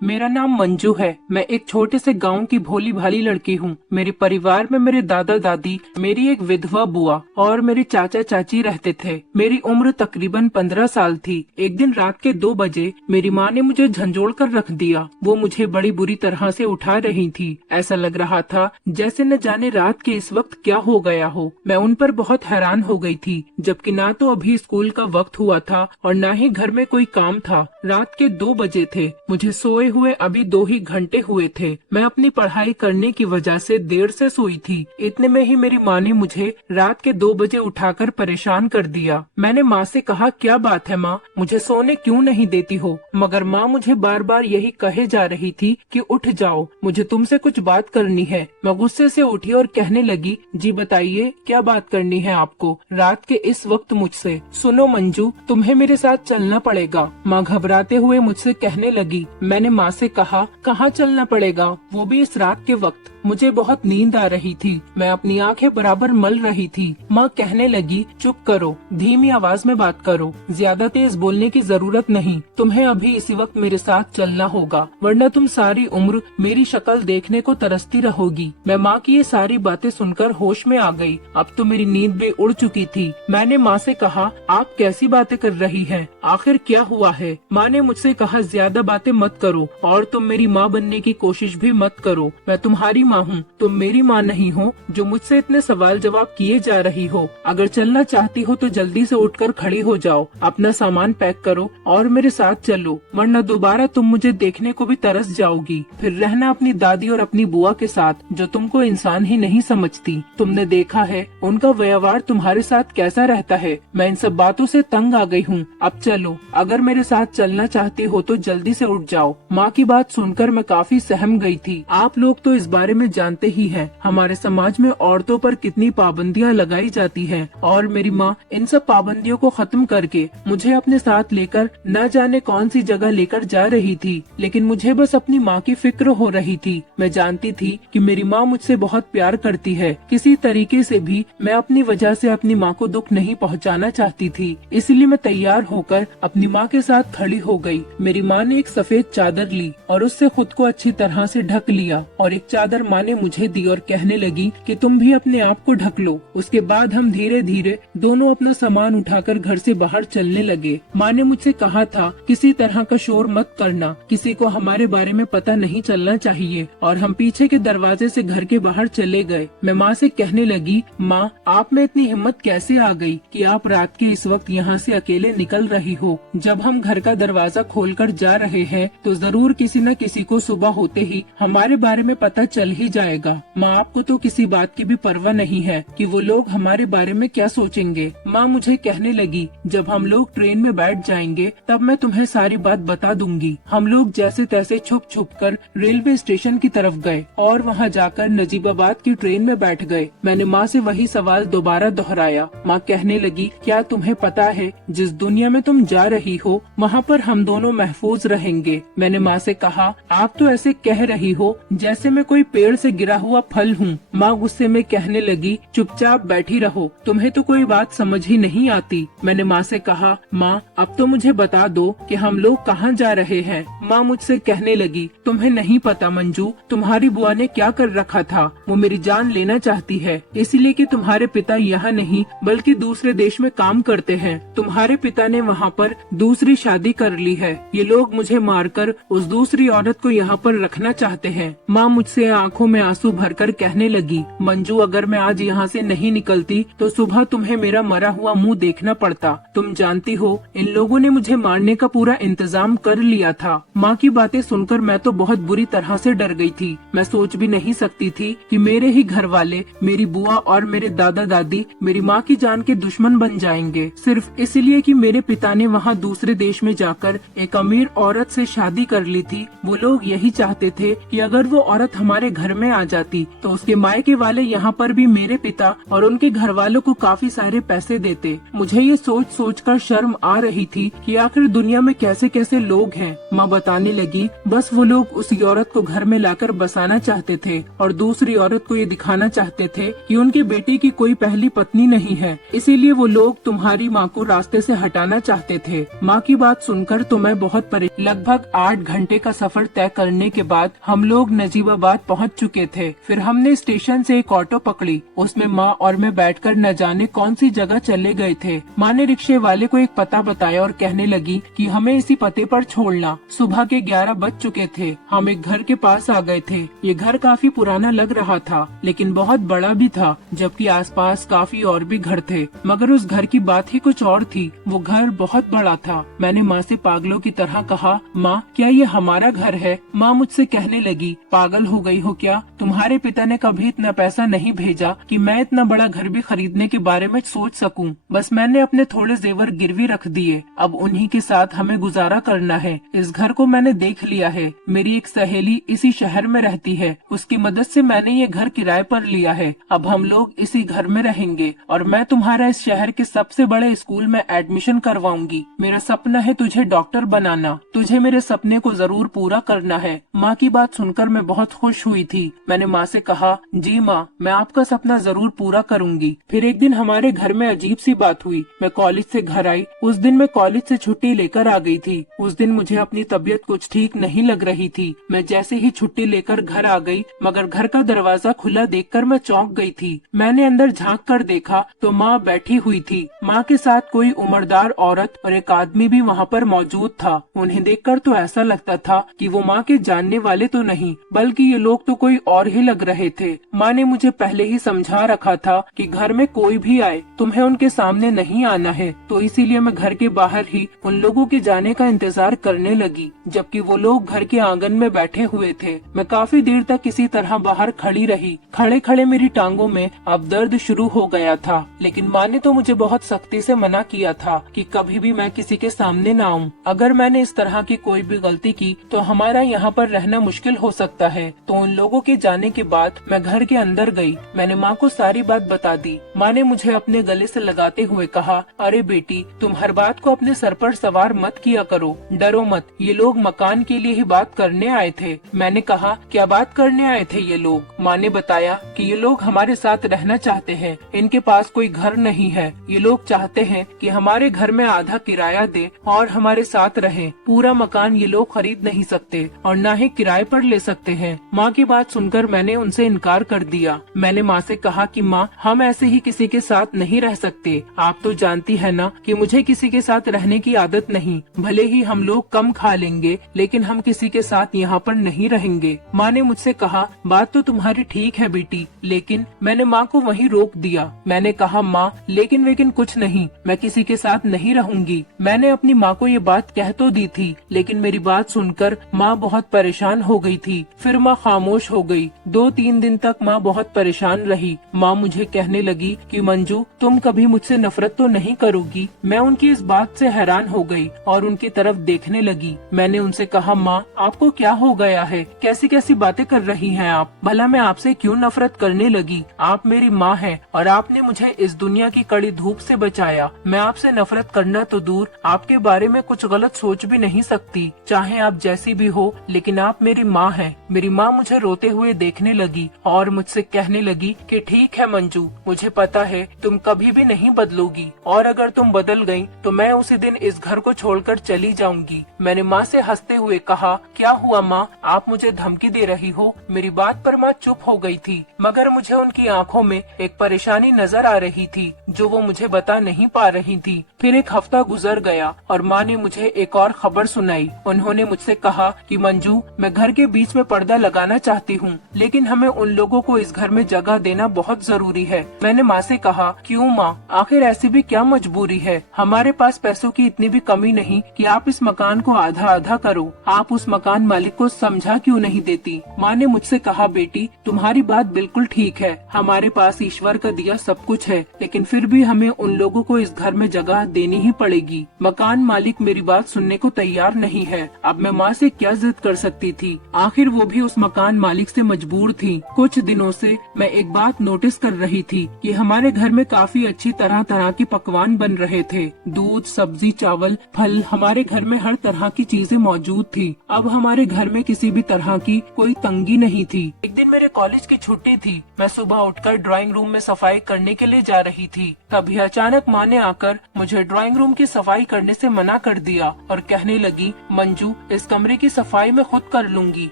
मेरा नाम मंजू है। मैं एक छोटे से गांव की भोली भाली लड़की हूँ। मेरे परिवार में मेरे दादा दादी, मेरी एक विधवा बुआ और मेरे चाचा चाची रहते थे। मेरी उम्र तकरीबन 15 साल थी। एक दिन रात के 2 बजे मेरी माँ ने मुझे झंझोड़ कर रख दिया। वो मुझे बड़ी बुरी तरह से उठा रही थी। ऐसा लग रहा था जैसे न जाने रात के इस वक्त क्या हो गया हो। मैं उन पर बहुत हैरान हो गई थी, जबकि ना तो अभी स्कूल का वक्त हुआ था और न ही घर में कोई काम था। रात के 2 बजे थे। मुझे सोए हुए अभी 2 ही घंटे हुए थे। मैं अपनी पढ़ाई करने की वजह से देर से सोई थी। इतने में ही मेरी माँ ने मुझे रात के 2 बजे उठाकर परेशान कर दिया। मैंने माँ से कहा, क्या बात है माँ, मुझे सोने क्यों नहीं देती हो? मगर माँ मुझे बार बार यही कहे जा रही थी कि उठ जाओ, मुझे तुमसे कुछ बात करनी है। मैं गुस्से से उठी और कहने लगी, जी बताइए, क्या बात करनी है आपको रात के इस वक्त मुझसे? सुनो मंजू, तुम्हें मेरे साथ चलना पड़ेगा। माँ घबराते हुए मुझसे कहने लगी। मैंने माँ से कहा, कहाँ चलना पड़ेगा, वो भी इस रात के वक्त? मुझे बहुत नींद आ रही थी। मैं अपनी आंखें बराबर मल रही थी। माँ कहने लगी, चुप करो, धीमी आवाज में बात करो, ज्यादा तेज बोलने की जरूरत नहीं। तुम्हें अभी इसी वक्त मेरे साथ चलना होगा, वरना तुम सारी उम्र मेरी शक्ल देखने को तरसती रहोगी। मैं माँ की ये सारी बातें सुनकर होश में आ गई। अब तो मेरी नींद भी उड़ चुकी थी। मैंने माँ से कहा, आप कैसी बातें कर रही हैं? आखिर क्या हुआ है? माँ ने मुझसे कहा, ज्यादा बातें मत करो और तुम मेरी माँ बनने की कोशिश भी मत करो। मैं तुम्हारी माँ हूँ, तुम मेरी माँ नहीं हो जो मुझसे इतने सवाल जवाब किए जा रही हो। अगर चलना चाहती हो तो जल्दी से उठकर खड़ी हो जाओ, अपना सामान पैक करो और मेरे साथ चलो, वरना दोबारा तुम मुझे देखने को भी तरस जाओगी। फिर रहना अपनी दादी और अपनी बुआ के साथ, जो तुमको इंसान ही नहीं समझती। तुमने देखा है उनका व्यवहार तुम्हारे साथ कैसा रहता है। मैं इन सब बातों से तंग आ गई हूँ। अब चलो, अगर मेरे साथ चलना चाहती हो तो जल्दी से उठ जाओ। माँ की बात सुनकर मैं काफी सहम गई थी। आप लोग तो इस बारे में जानते ही हैं, हमारे समाज में औरतों पर कितनी पाबंदियां लगाई जाती हैं और मेरी माँ इन सब पाबंदियों को खत्म करके मुझे अपने साथ लेकर न जाने कौन सी जगह लेकर जा रही थी। लेकिन मुझे बस अपनी माँ की फिक्र हो रही थी। मैं जानती थी कि मेरी माँ मुझसे बहुत प्यार करती है। किसी तरीके से भी मैं अपनी वजह से अपनी माँ को दुख नहीं पहुँचाना चाहती थी। इसलिए मैं तैयार होकर अपनी माँ के साथ खड़ी हो गई। मेरी माँ ने एक सफेद चादर ली और उससे खुद को अच्छी तरह से ढक लिया और एक चादर माँ ने मुझे दी और कहने लगी कि तुम भी अपने आप को ढक लो। उसके बाद हम धीरे धीरे दोनों अपना सामान उठाकर घर से बाहर चलने लगे। माँ ने मुझसे कहा था, किसी तरह का शोर मत करना, किसी को हमारे बारे में पता नहीं चलना चाहिए। और हम पीछे के दरवाजे से घर के बाहर चले गए। मैं माँ से कहने लगी, माँ आप में इतनी हिम्मत कैसे आ गई कि आप रात के इस वक्त यहाँ से अकेले निकल रही हो? जब हम घर का दरवाजा खोलकर जा रहे हैं तो जरूर किसी न किसी को सुबह होते ही हमारे बारे में पता चल ही जाएगा। माँ आपको तो किसी बात की भी परवाह नहीं है कि वो लोग हमारे बारे में क्या सोचेंगे। माँ मुझे कहने लगी, जब हम लोग ट्रेन में बैठ जाएंगे तब मैं तुम्हें सारी बात बता दूंगी। हम लोग जैसे तैसे छुप छुप कर रेलवे स्टेशन की तरफ गए और वहाँ जाकर नजीबाबाद की ट्रेन में बैठ गए। मैंने माँ से वही सवाल दोबारा दोहराया। माँ कहने लगी, क्या तुम्हें पता है जिस दुनिया में तुम जा रही हो वहाँ पर हम दोनों महफूज रहेंगे? मैंने माँ से कहा, आप तो ऐसे कह रही हो जैसे मैं कोई पेड़ से गिरा हुआ फल हूँ। माँ गुस्से में कहने लगी, चुपचाप बैठी रहो, तुम्हें तो कोई बात समझ ही नहीं आती। मैंने माँ से कहा, माँ अब तो मुझे बता दो कि हम लोग कहाँ जा रहे हैं। माँ मुझसे कहने लगी, तुम्हें नहीं पता मंजू, तुम्हारी बुआ ने क्या कर रखा था? वो मेरी जान लेना चाहती है, इसलिए कि तुम्हारे पिता यहाँ नहीं बल्कि दूसरे देश में काम करते हैं। तुम्हारे पिता ने वहाँ पर दूसरी शादी कर ली है। ये लोग मुझे मारकर उस दूसरी औरत को यहाँ पर रखना चाहते हैं। माँ मुझसे आंखों में आंसू भरकर कहने लगी, मंजू अगर मैं आज यहाँ से नहीं निकलती तो सुबह तुम्हें मेरा मरा हुआ मुंह देखना पड़ता। तुम जानती हो इन लोगों ने मुझे मारने का पूरा इंतजाम कर लिया था। माँ की बातें सुनकर मैं तो बहुत बुरी तरह से डर गई थी। मैं सोच भी नहीं सकती थी कि मेरे ही घर वाले, मेरी बुआ और मेरे दादा दादी मेरी माँ की जान के दुश्मन बन जाएंगे, सिर्फ इसलिए कि मेरे पिता ने वहाँ दूसरे देश में जाकर एक अमीर औरत से शादी कर ली थी। वो लोग यही चाहते थे कि अगर वो औरत हमारे घर में आ जाती तो उसके मायके वाले यहाँ पर भी मेरे पिता और उनके घर वालों को काफी सारे पैसे देते। मुझे ये सोच सोच कर शर्म आ रही थी कि आखिर दुनिया में कैसे कैसे लोग हैं। माँ बताने लगी, बस वो लोग उस औरत को घर में लाकर बसाना चाहते थे और दूसरी औरत को ये दिखाना चाहते थे कि उनके बेटे की कोई पहली पत्नी नहीं है, इसीलिए वो लोग तुम्हारी माँ को रास्ते से हटाना चाहते थे। माँ की बात सुनकर तो मैं बहुत लगभग 8 घंटे का सफर तय करने के बाद हम लोग नजीबाबाद पहुंच चुके थे। फिर हमने स्टेशन से एक ऑटो पकड़ी। उसमें माँ और मैं बैठकर न जाने कौन सी जगह चले गए थे। माँ ने रिक्शे वाले को एक पता बताया और कहने लगी कि हमें इसी पते पर छोड़ना। सुबह के 11 बज चुके थे। हम एक घर के पास आ गए थे। ये घर काफी पुराना लग रहा था, लेकिन बहुत बड़ा भी था, जबकि आसपास काफी और भी घर थे। मगर उस घर की बात ही कुछ और थी। वो घर बहुत बड़ा था। मैंने माँ से पागलों की तरह कहा, माँ क्या ये हमारा घर है? माँ मुझसे कहने लगी, पागल हो गई हो क्या? तुम्हारे पिता ने कभी इतना पैसा नहीं भेजा कि मैं इतना बड़ा घर भी खरीदने के बारे में सोच सकूं। बस मैंने अपने थोड़े जेवर गिरवी रख दिए। अब उन्हीं के साथ हमें गुजारा करना है। इस घर को मैंने देख लिया है। मेरी एक सहेली इसी शहर में रहती है। उसकी मदद से मैंने ये घर किराए पर लिया है। अब हम लोग इसी घर में रहेंगे और मैं तुम्हारा इस शहर के सबसे बड़े स्कूल में एडमिशन करवाऊंगी। मेरा सपना है तुझे डॉक्टर बनाना। तुझे मेरे सपने को जरूर पूरा करना है। माँ की बात सुनकर मैं बहुत खुश हुई थी। मैंने माँ से कहा, जी माँ, मैं आपका सपना जरूर पूरा करूंगी। फिर एक दिन हमारे घर में अजीब सी बात हुई। मैं कॉलेज से घर आई। उस दिन मैं कॉलेज से छुट्टी लेकर आ गई थी। उस दिन मुझे अपनी तबीयत कुछ ठीक नहीं लग रही थी। मैं जैसे ही छुट्टी लेकर घर आ गई, मगर घर का दरवाजा खुला देखकर मैं चौंक गई थी। मैंने अंदर झांक कर देखा तो माँ बैठी हुई थी। माँ के साथ कोई उम्रदार औरत और एक आदमी भी वहाँ पर मौजूद था। उन्हें देखकर तो ऐसा लगता था कि वो माँ के जानने वाले तो नहीं, बल्कि ये लोग तो कोई और ही लग रहे थे। माँ ने मुझे पहले ही समझा रखा था कि घर में कोई भी आए तुम्हें उनके सामने नहीं आना है, तो इसीलिए मैं घर के बाहर ही उन लोगों के जाने का इंतजार करने लगी, जबकि वो लोग घर के आंगन में बैठे हुए थे। मैं काफी देर तक किसी तरह बाहर खड़ी रही। खड़े खड़े मेरी टांगों में अब दर्द शुरू हो गया था, लेकिन माँ ने तो मुझे बहुत सख्ती से मना किया था कि कभी भी मैं किसी के सामने न आऊं। अगर मैंने इस तरह की कोई भी गलती की तो हमारा यहाँ पर रहना मुश्किल हो सकता है। तो उन लोगों के जाने के बाद मैं घर के अंदर गई। मैंने माँ को सारी बात बता दी। माँ ने मुझे अपने गले से लगाते हुए कहा, अरे बेटी, तुम हर बात को अपने सर पर सवार मत किया करो। डरो मत, ये लोग मकान के लिए ही बात करने आए थे। मैंने कहा, क्या बात करने आए थे ये लोग? माँ ने बताया कि ये लोग हमारे साथ रहना चाहते हैं। इनके पास कोई घर नहीं है। ये लोग चाहते हैं कि हमारे घर में आधा किराया दे और हमारे साथ रहें। पूरा मकान ये लोग खरीद नहीं सकते और न ही किराए पर ले सकते हैं। माँ की बात सुनकर मैंने उनसे इनकार कर दिया। मैंने माँ से कहा कि माँ, हम ऐसे ही किसी के साथ नहीं रह सकते। आप तो जानती है ना कि मुझे किसी के साथ रहने की आदत नहीं। भले ही हम लोग कम खा लेंगे, लेकिन हम किसी के साथ यहाँ पर नहीं रहेंगे। माँ ने मुझसे कहा, बात तो तुम्हारी ठीक है बेटी, लेकिन मैंने माँ को वहीं रोक दिया। मैंने कहा, माँ, लेकिन कुछ नहीं, मैं किसी के साथ नहीं रहूंगी। मैंने अपनी माँ को ये बात कह तो दी थी, लेकिन मेरी बात सुनकर माँ बहुत परेशान हो गई थी। फिर माँ खामोश हो गई। 2-3 दिन तक माँ बहुत परेशान रही। माँ मुझे कहने लगी कि मंजू, तुम कभी मुझसे नफरत तो नहीं करोगी? मैं उनकी इस बात से हैरान हो गई और उनकी तरफ देखने लगी। मैंने उनसे कहा, माँ, आपको क्या हो गया है? कैसी कैसी बातें कर रही हैं आप? भला मैं आपसे क्यों नफरत करने लगी? आप मेरी माँ हैं और आपने मुझे इस दुनिया की कड़ी धूप से बचाया। मैं आपसे नफरत करना तो दूर, आपके बारे में कुछ गलत सोच भी नहीं सकती, चाहे आप जैसी भी हो, लेकिन आप मेरी माँ हैं। मेरी माँ मुझे रोते हुए देखने लगी और मुझसे कहने लगी कि ठीक है मंजू, मुझे पता है तुम कभी भी नहीं बदलोगी, और अगर तुम बदल गई तो मैं उसी दिन इस घर को छोड़कर चली जाऊंगी। मैंने माँ से हंसते हुए कहा, क्या हुआ माँ, आप मुझे धमकी दे रही हो? मेरी बात पर माँ चुप हो गई थी, मगर मुझे उनकी आंखों में एक परेशानी नजर आ रही थी जो वो मुझे बता नहीं पा रही थी। फिर एक हफ्ता गुजर गया और माँ ने मुझे एक और खबर सुनाई। उन्होंने मुझसे कहा कि मंजू, मैं घर के बीच में पर्दा लगाना चाहती हूँ, लेकिन हमें उन लोगों को इस घर में जगह देना बहुत जरूरी है। मैंने माँ से कहा, क्यों माँ, आखिर ऐसी भी क्या मजबूरी है? हमारे पास पैसों की इतनी भी कमी नहीं कि आप इस मकान को आधा आधा करो। आप उस मकान मालिक को समझा क्यों नहीं देती? माँ ने मुझसे कहा, बेटी, तुम्हारी बात बिल्कुल ठीक है। हमारे पास ईश्वर का दिया सब कुछ है, लेकिन फिर भी हमें उन लोगों को इस घर में जगह देनी ही पड़ेगी। मकान मालिक मेरी बात सुनने को तैयार नहीं है। अब मैं माँ से क्या जिद कर सकती थी? आखिर वो भी उस मकान मालिक से मजबूर थी। कुछ दिनों से मैं एक बात नोटिस कर रही थी कि हमारे घर में काफी अच्छी तरह तरह की पकवान बन रहे थे। दूध, सब्जी, चावल, फल, हमारे घर में हर तरह की चीजें मौजूद थी। अब हमारे घर में किसी भी तरह की कोई तंगी नहीं थी। एक दिन मेरे कॉलेज की छुट्टी थी। मैं सुबह उठकर ड्राइंग रूम में सफाई करने के लिए जा रही थी। तभी अचानक माँ ने आकर मुझे ड्राइंग रूम की सफाई करने से मना कर दिया और कहने लगी, मंजू, इस कमरे की सफाई मैं खुद कर लूंगी,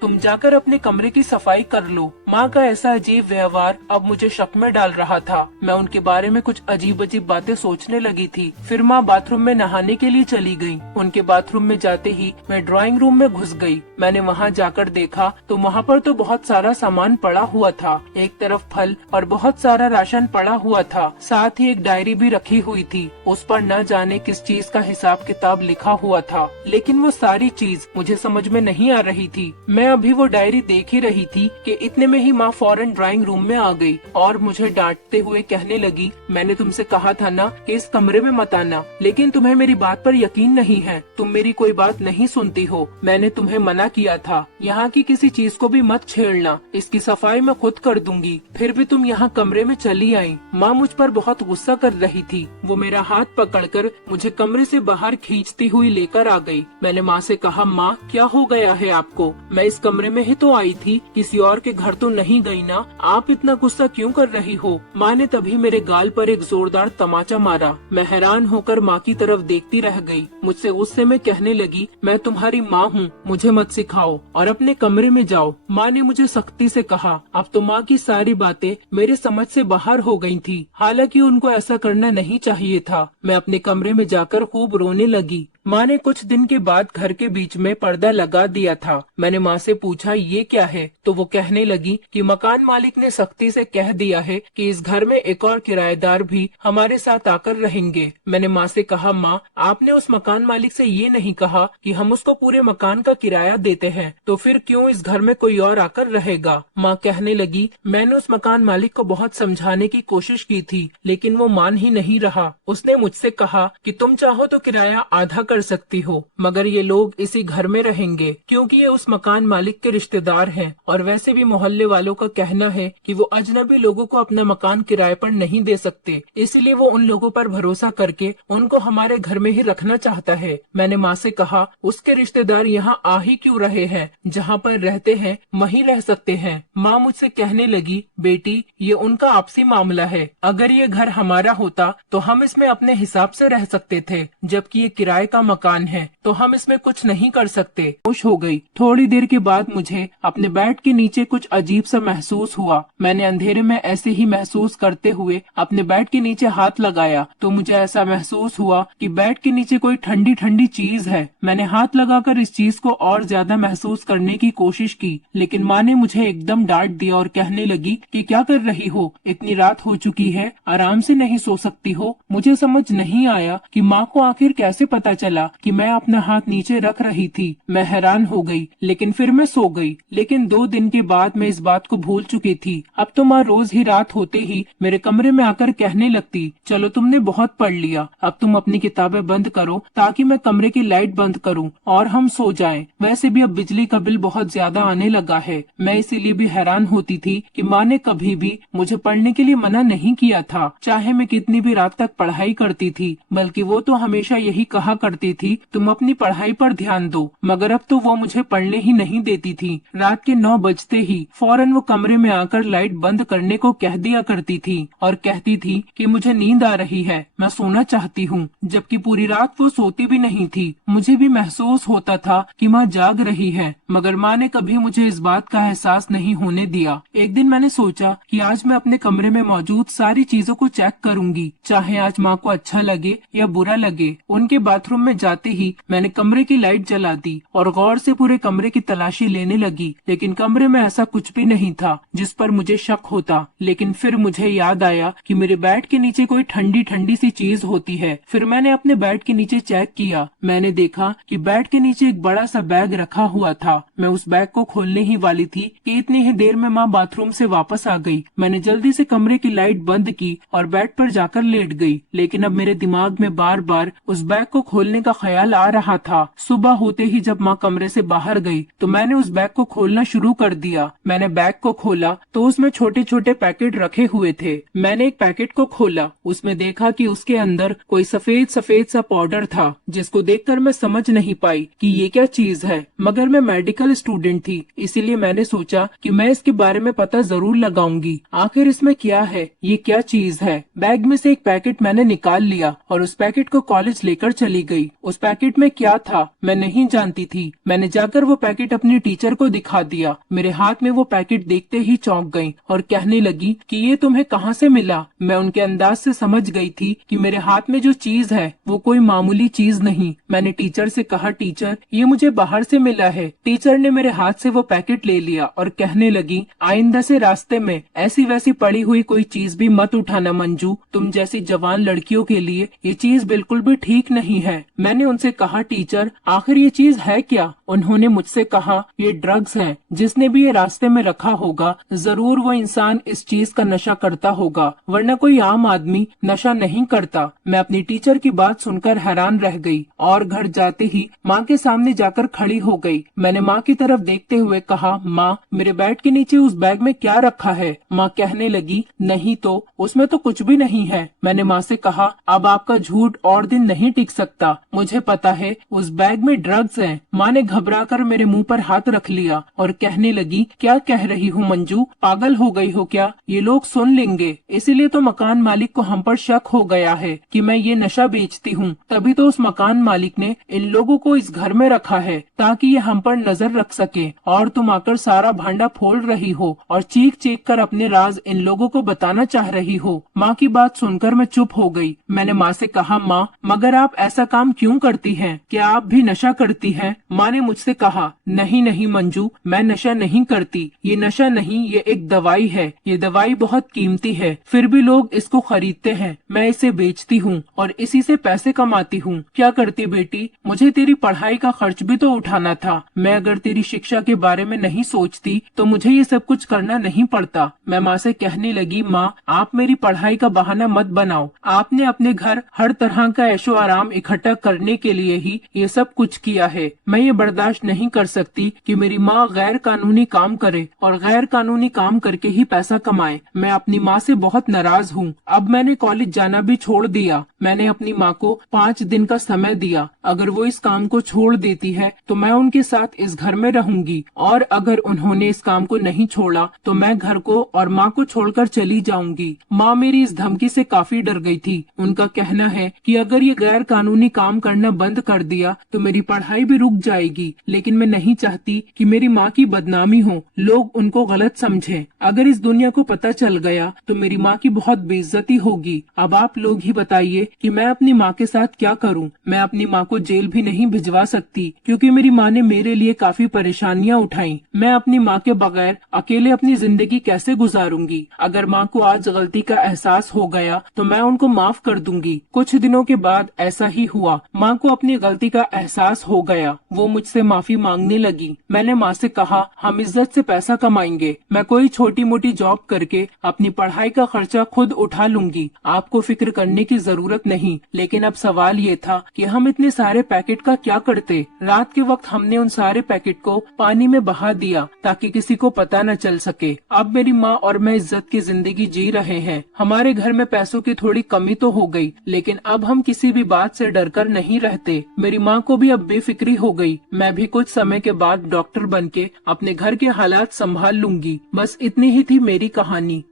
तुम जाकर अपने कमरे की सफाई कर लो। माँ का ऐसा अजीब व्यवहार अब मुझे शक में डाल रहा था। मैं उनके बारे में कुछ अजीब अजीब बातें सोचने लगी थी। फिर माँ बाथरूम में नहाने के लिए चली गयी। उनके बाथरूम में जाते ही मैं ड्राइंग रूम में घुस गई। मैंने वहाँ जाकर देखा तो वहाँ पर तो बहुत सारा सामान पड़ा हुआ था। एक तरफ फल और बहुत सारा राशन पड़ा हुआ था, साथ ही एक डायरी भी रखी हुई थी। उस पर न जाने किस चीज का हिसाब किताब लिखा हुआ था, लेकिन वो सारी चीज मुझे समझ में नहीं आ रही थी। मैं अभी वो डायरी देख ही रही थी कि इतने में ही माँ फौरन ड्राइंग रूम में आ गई और मुझे डांटते हुए कहने लगी, मैंने तुमसे कहा था ना कि इस कमरे में मत आना, लेकिन तुम्हें मेरी बात पर यकीन नहीं है। तुम मेरी कोई बात नहीं सुनती हो। मैंने तुम्हें मना किया था, यहाँ की किसी चीज को भी मत छेड़ना, इसकी सफाई मैं खुद कर दूंगी। फिर भी तुम यहाँ कमरे में चली आई। माँ मुझ पर बहुत गुस्सा कर रही थी। वो मेरा हाथ पकड़कर मुझे कमरे से बाहर खींचती हुई लेकर आ गई। मैंने माँ से कहा, माँ क्या हो गया है आपको? मैं इस कमरे में ही तो आई थी, किसी और के घर तो नहीं गई ना। आप इतना गुस्सा क्यों कर रही हो? माँ ने तभी मेरे गाल पर एक जोरदार तमाचा मारा। मैं हैरान होकर माँ की तरफ देखती रह गई। मुझसे गुस्से में कहने लगी, मैं तुम्हारी माँ हूँ, मुझे मत सिखाओ और अपने कमरे में जाओ। माँ ने मुझे सख्ती से कहा। अब तो माँ की सारी बातें मेरे समझ से बाहर हो गई थी। हालांकि उनको ऐसा करना नहीं चाहिए था। मैं अपने कमरे में जाकर खूब रोने लगी। माँ ने कुछ दिन के बाद घर के बीच में पर्दा लगा दिया था। मैंने माँ से पूछा, ये क्या है? तो वो कहने लगी कि मकान मालिक ने सख्ती से कह दिया है कि इस घर में एक और किराएदार भी हमारे साथ आकर रहेंगे। मैंने माँ से कहा, माँ आपने उस मकान मालिक से ये नहीं कहा कि हम उसको पूरे मकान का किराया देते हैं, तो फिर क्यों इस घर में कोई और आकर रहेगा? माँ कहने लगी, मैंने उस मकान मालिक को बहुत समझाने की कोशिश की थी, लेकिन वो मान ही नहीं रहा। उसने मुझसे कहा कि तुम चाहो तो किराया आधा कर सकती हो, मगर ये लोग इसी घर में रहेंगे क्योंकि ये उस मकान मालिक के रिश्तेदार हैं। और वैसे भी मोहल्ले वालों का कहना है कि वो अजनबी लोगों को अपना मकान किराए पर नहीं दे सकते, इसलिए वो उन लोगों पर भरोसा करके उनको हमारे घर में ही रखना चाहता है। मैंने माँ से कहा, उसके रिश्तेदार यहाँ आ ही क्यों रहे हैं? जहाँ पर रहते हैं वहीं रह सकते हैं। माँ मुझसे कहने लगी, बेटी ये उनका आपसी मामला है, अगर ये घर हमारा होता तो हम इसमें अपने हिसाब से रह सकते थे, जबकि ये किराए का मकान है तो हम इसमें कुछ नहीं कर सकते। खुश हो गई। थोड़ी देर के बाद मुझे अपने बेड के नीचे कुछ अजीब सा महसूस हुआ। मैंने अंधेरे में ऐसे ही महसूस करते हुए अपने बेड के नीचे हाथ लगाया तो मुझे ऐसा महसूस हुआ कि बेड के नीचे कोई ठंडी ठंडी चीज है। मैंने हाथ लगाकर इस चीज को और ज्यादा महसूस करने की कोशिश की, लेकिन माँ ने मुझे एकदम डांट दिया और कहने लगी कि क्या कर रही हो? इतनी रात हो चुकी है, आराम से नहीं सो सकती हो? मुझे समझ नहीं आया कि माँ को आखिर कैसे पता चला कि मैं अपना हाथ नीचे रख रही थी। मैं हैरान हो गई, लेकिन फिर मैं सो गई। लेकिन 2 दिन के बाद मैं इस बात को भूल चुकी थी। अब तो माँ रोज ही रात होते ही मेरे कमरे में आकर कहने लगती, चलो तुमने बहुत पढ़ लिया, अब तुम अपनी किताबें बंद करो ताकि मैं कमरे की लाइट बंद करूं और हम सो जाएं। वैसे भी अब बिजली का बिल बहुत ज्यादा आने लगा है। मैं इसीलिए भी हैरान होती थी कि माँ ने कभी भी मुझे पढ़ने के लिए मना नहीं किया था, चाहे मैं कितनी भी रात तक पढ़ाई करती थी। बल्कि वो तो हमेशा यही कहा करती थी, तुम अपनी पढ़ाई पर ध्यान दो। मगर अब तो वो मुझे पढ़ने ही नहीं देती थी। रात के 9 बजते ही फौरन वो कमरे में आकर लाइट बंद करने को कह दिया करती थी और कहती थी कि मुझे नींद आ रही है, मैं सोना चाहती हूँ, जबकि पूरी रात वो सोती भी नहीं थी। मुझे भी महसूस होता था कि माँ जाग रही है, मगर माँ ने कभी मुझे इस बात का एहसास नहीं होने दिया। एक दिन मैंने सोचा कि आज मैं अपने कमरे में मौजूद सारी चीजों को चेक करूंगी, चाहे आज माँ को अच्छा लगे या बुरा लगे। उनके बाथरूम में जाते ही मैंने कमरे की लाइट जला दी और गौर से पूरे कमरे की तलाशी लेने लगी, लेकिन कमरे में ऐसा कुछ भी नहीं था जिस पर मुझे शक होता। लेकिन फिर मुझे याद आया कि मेरे बेड के नीचे कोई ठंडी ठंडी सी चीज होती है। फिर मैंने अपने बेड के नीचे चेक किया। मैंने देखा कि बेड के नीचे एक बड़ा सा बैग रखा हुआ था। मैं उस बैग को खोलने ही वाली थी कि इतनी ही देर में माँ बाथरूम से वापस आ गई। मैंने जल्दी से कमरे की लाइट बंद की और बेड पर जाकर लेट गई, लेकिन अब मेरे दिमाग में बार बार उस बैग को खोलने का ख्याल आ रहा था। सुबह होते ही जब माँ कमरे से बाहर गई तो मैंने उस बैग को खोलना शुरू कर दिया। मैंने बैग को खोला तो उसमें छोटे छोटे पैकेट रखे हुए थे। मैंने एक पैकेट को खोला, उसमें देखा कि उसके अंदर कोई सफेद सफेद सा पाउडर था, जिसको देखकर मैं समझ नहीं पाई कि ये क्या चीज है। मगर मैं मेडिकल स्टूडेंट थी, इसीलिए मैंने सोचा कि मैं इसके बारे में पता जरूर लगाऊंगी, आखिर इसमें क्या है, ये क्या चीज है। बैग में से एक पैकेट मैंने निकाल लिया और उस पैकेट को कॉलेज लेकर चली गई। उस पैकेट में क्या था मैं नहीं जानती थी। मैंने जाकर वो पैकेट अपनी टीचर को दिखा दिया। मेरे हाथ में वो पैकेट देखते ही चौंक गई और कहने लगी कि ये तुम्हें कहाँ से मिला। मैं उनके अंदाज से समझ गई थी कि मेरे हाथ में जो चीज है वो कोई मामूली चीज नहीं। मैंने टीचर से कहा, टीचर ये मुझे बाहर से मिला है। टीचर ने मेरे हाथ से वो पैकेट ले लिया और कहने लगी, आइंदा से रास्ते में ऐसी वैसी पड़ी हुई कोई चीज भी मत उठाना मंजू। तुम जैसी जवान लड़कियों के लिए ये चीज बिल्कुल भी ठीक नहीं है। मैंने उनसे कहा, टीचर आखिर ये चीज है क्या? उन्होंने मुझसे कहा, ये ड्रग्स है। जिसने भी ये रास्ते में रखा होगा जरूर वो इंसान इस चीज का नशा करता होगा, वरना कोई आम आदमी नशा नहीं करता। मैं अपनी टीचर की बात सुनकर हैरान रह गई और घर जाते ही माँ के सामने जाकर खड़ी हो गई। मैंने माँ की तरफ देखते हुए कहा, माँ मेरे बेड के नीचे उस बैग में क्या रखा है? माँ कहने लगी, नहीं तो उसमें तो कुछ भी नहीं है। मैंने माँ से कहा, अब आपका झूठ और दिन नहीं टिक सकता, मुझे पता है उस बैग में ड्रग्स हैं। माँ ने घबराकर मेरे मुंह पर हाथ रख लिया और कहने लगी, क्या कह रही हूँ मंजू, पागल हो गई हो क्या? ये लोग सुन लेंगे। इसीलिए तो मकान मालिक को हम पर शक हो गया है कि मैं ये नशा बेचती हूँ। तभी तो उस मकान मालिक ने इन लोगों को इस घर में रखा है ताकि ये हम पर नजर रख सके। और तुम आकर सारा भांडा फोड़ रही हो और चीख चीख कर अपने राज इन लोगों को बताना चाह रही हो। माँ की बात सुनकर मैं चुप हो गई। मैंने माँ से कहा, माँ मगर आप ऐसा काम क्यों करती हैं? क्या आप भी नशा करती हैं? माँ ने मुझसे कहा, नहीं नहीं मंजू, मैं नशा नहीं करती। ये नशा नहीं, ये एक दवाई है। ये दवाई बहुत कीमती है, फिर भी लोग इसको खरीदते हैं। मैं इसे बेचती हूँ और इसी से पैसे कमाती हूँ। क्या करती बेटी, मुझे तेरी पढ़ाई का खर्च भी तो उठाना था। मैं अगर तेरी शिक्षा के बारे में नहीं सोचती तो मुझे ये सब कुछ करना नहीं पड़ता। मैं माँ से कहने लगी, माँ आप मेरी पढ़ाई का बहाना मत बनाओ। आपने अपने घर हर तरह का ऐशो आराम इकट्ठा करने के लिए ही ये सब कुछ किया है। मैं ये बर्दाश्त नहीं कर सकती कि मेरी माँ गैर कानूनी काम करे और गैर कानूनी काम करके ही पैसा कमाए। मैं अपनी माँ से बहुत नाराज हूँ। अब मैंने कॉलेज जाना भी छोड़ दिया। मैंने अपनी माँ को 5 दिन का समय दिया। अगर वो इस काम को छोड़ देती है तो मैं उनके साथ इस घर में रहूंगी, और अगर उन्होंने इस काम को नहीं छोड़ा तो मैं घर को और माँ को छोड़कर चली जाऊंगी। माँ मेरी इस धमकी से काफी डर गई थी। उनका कहना है कि अगर ये गैर कानूनी काम करना बंद कर दिया तो मेरी पढ़ाई भी रुक जाएगी। लेकिन मैं नहीं चाहती कि मेरी माँ की बदनामी हो, लोग उनको गलत समझें। अगर इस दुनिया को पता चल गया तो मेरी माँ की बहुत बेइज्जती होगी। अब आप लोग ही बताइए कि मैं अपनी माँ के साथ क्या करूँ? मैं अपनी माँ को जेल भी नहीं भिजवा सकती क्योंकि मेरी माँ ने मेरे लिए काफी परेशानियाँ उठाई। मैं अपनी माँ के बगैर अकेले अपनी जिंदगी कैसे गुजारूंगी? अगर माँ को आज गलती का एहसास हो गया तो मैं उनको माफ कर दूंगी। कुछ दिनों के बाद ऐसा ही हुआ। माँ को अपनी गलती का एहसास हो गया। वो मुझसे माफी मांगने लगी। मैंने माँ से कहा, हम इज्जत से पैसा कमाएंगे। मैं कोई छोटी मोटी जॉब करके अपनी पढ़ाई का खर्चा खुद उठा लूंगी। आपको फिक्र करने की जरूरत नहीं। लेकिन अब सवाल ये था कि हम इतने सारे पैकेट का क्या करते? रात के वक्त हमने उन सारे पैकेट को पानी में बहा दिया ताकि किसी को पता न चल सके। अब मेरी माँ और मैं इज्जत की जिंदगी जी रहे हैं। हमारे घर में पैसों की थोड़ी कमी तो हो गई, लेकिन अब हम किसी भी बात से डरकर नहीं रहते। मेरी माँ को भी अब बेफिक्री हो गई। मैं भी कुछ समय के बाद डॉक्टर बनके अपने घर के हालात संभाल लूंगी। बस इतनी ही थी मेरी कहानी।